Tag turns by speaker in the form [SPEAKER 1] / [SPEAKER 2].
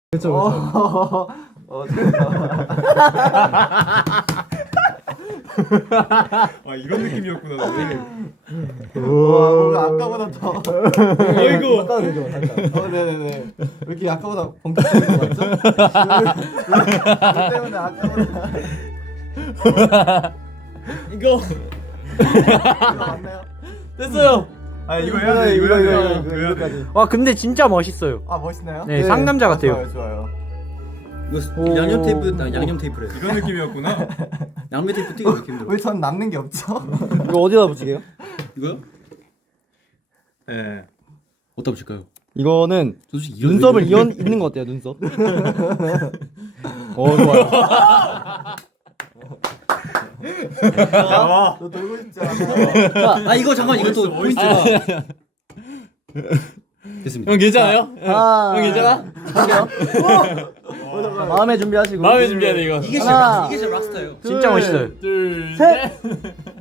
[SPEAKER 1] 그렇죠.
[SPEAKER 2] 아 이런 느낌이었구나.
[SPEAKER 3] 뭔가 아까보다 더.
[SPEAKER 2] 어이구.
[SPEAKER 1] 바꿔도 되죠. 잠깐.
[SPEAKER 3] 네네네. 왜 이렇게 아까보다 본격적인 거 같죠? 그 때문에 아까보다.
[SPEAKER 2] 이거
[SPEAKER 3] 맞나요?
[SPEAKER 4] 됐어요.
[SPEAKER 2] 아 이거 해야 돼. 이거 해야 돼.
[SPEAKER 3] 이거까지.
[SPEAKER 4] 와 근데 진짜 멋있어요.
[SPEAKER 3] 아 멋있나요?
[SPEAKER 4] 네, 상남자 같아요.
[SPEAKER 3] 좋아요, 좋아요.
[SPEAKER 5] 이거 양념 테이프 양념 테이프래.
[SPEAKER 2] 이런 느낌이었구나.
[SPEAKER 5] 양면 테이프 띄기 왜 이렇게 힘들어?
[SPEAKER 3] 왜 전 남는 게 없죠?
[SPEAKER 1] 이거 어디다 붙이게요?
[SPEAKER 5] 이거요?
[SPEAKER 2] 네.
[SPEAKER 5] 어디다 붙일까요?
[SPEAKER 1] 이거는
[SPEAKER 5] 솔직히 이런
[SPEAKER 1] 눈썹을 잇는 거 어때요? 눈썹? 좋아요.
[SPEAKER 3] 너 돌고 싶지 않아?
[SPEAKER 5] 아 이거 잠깐 이것도 포인트가 됐습니다.
[SPEAKER 4] 형 괜찮아요? 형 괜찮아?
[SPEAKER 1] 마음의 준비하시고.
[SPEAKER 4] 마음의 준비해야 돼 이거.
[SPEAKER 5] 이게
[SPEAKER 1] 하나,
[SPEAKER 5] 진짜 락스타예요.
[SPEAKER 4] 진짜 멋있어요.
[SPEAKER 1] 셋.